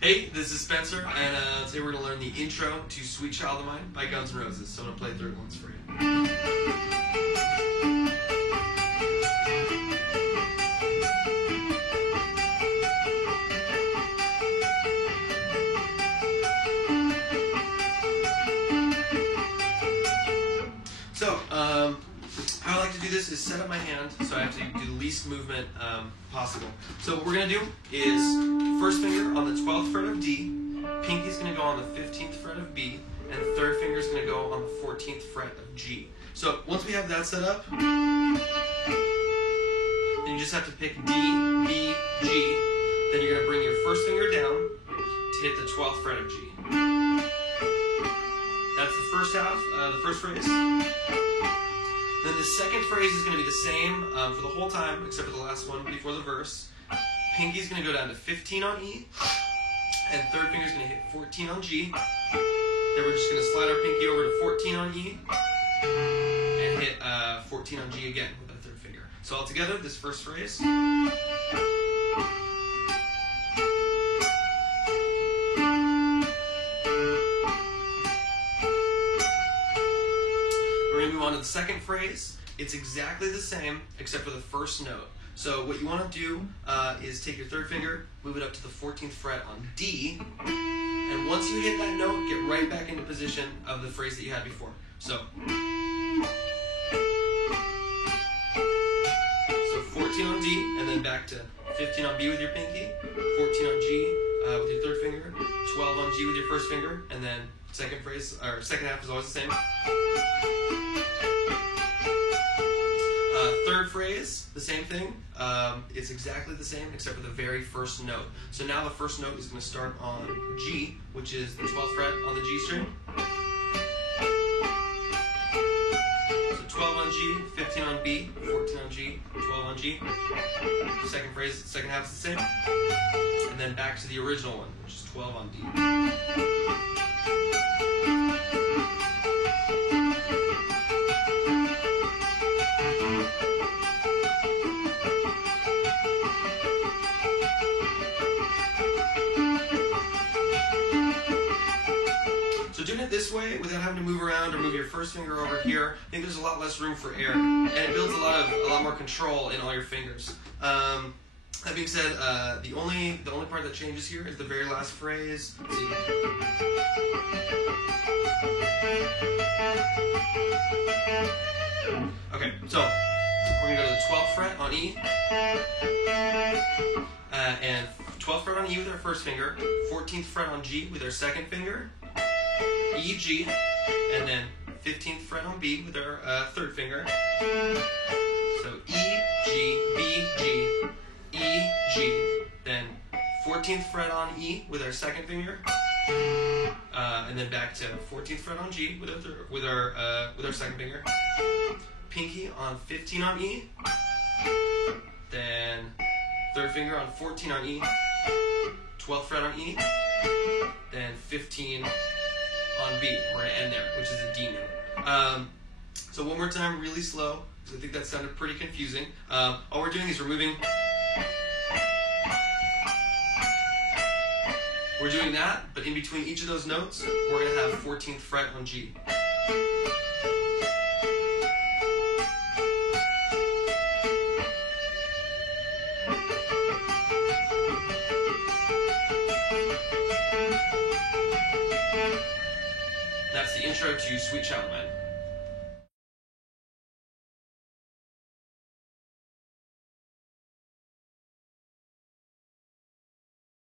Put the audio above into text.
Hey, this is Spencer, and today we're going to learn the intro to Sweet Child of Mine by Guns N' Roses. So I'm going to play it through it once for you. How I like to do this is set up my hand, so I have to do the least movement possible. So what we're going to do is first finger on the 12th fret of D, pinky's going to go on the 15th fret of B, and the third finger is going to go on the 14th fret of G. So once we have that set up, then you just have to pick D, B, G. Then you're going to bring your first finger down to hit the 12th fret of G. That's the first half, the first phrase. Then the second phrase is going to be the same for the whole time, except for the last one before the verse. Pinky's going to go down to 15 on E, and third finger's going to hit 14 on G. Then we're just going to slide our pinky over to 14 on E, and hit 14 on G again with our third finger. So all together, this first phrase. Move on to the second phrase. It's exactly the same except for the first note. So what you want to do is take your third finger, move it up to the 14th fret on D, and once you hit that note, get right back into position of the phrase that you had before. So 14 on D, and then back to 15 on B with your pinky, 14 on G with your third finger, 12 on G with your first finger, and then second phrase, or second half is always the same. Third phrase, the same thing. It's exactly the same except for the very first note. So now the first note is going to start on G, which is the 12th fret on the G string. So 12 on G, 15 on B, 14 on G, 12 on G. Second phrase, second half is the same. And then back to the original one, which is 12 on D. Doing it this way, without having to move around or move your first finger over here, I think there's a lot less room for error, and it builds a lot more control in all your fingers. That being said, the only part that changes here is the very last phrase. Let's see. Okay, so we're gonna go to the 12th fret on E, and 12th fret on E with our first finger, 14th fret on G with our second finger. E, G, and then 15th fret on B with our third finger. So E, G, B, G, E, G, then 14th fret on E with our second finger, and then back to 14th fret on G with our second finger. Pinky on 15 on E, then third finger on 14 on E, 12th fret on E, then 15 on B. We're going to end there, which is a D note. So one more time, really slow, because I think that sounded pretty confusing. All we're doing is we're doing that, but in between each of those notes, we're going to have 14th fret on G. That's the intro to Sweet Child of Mine.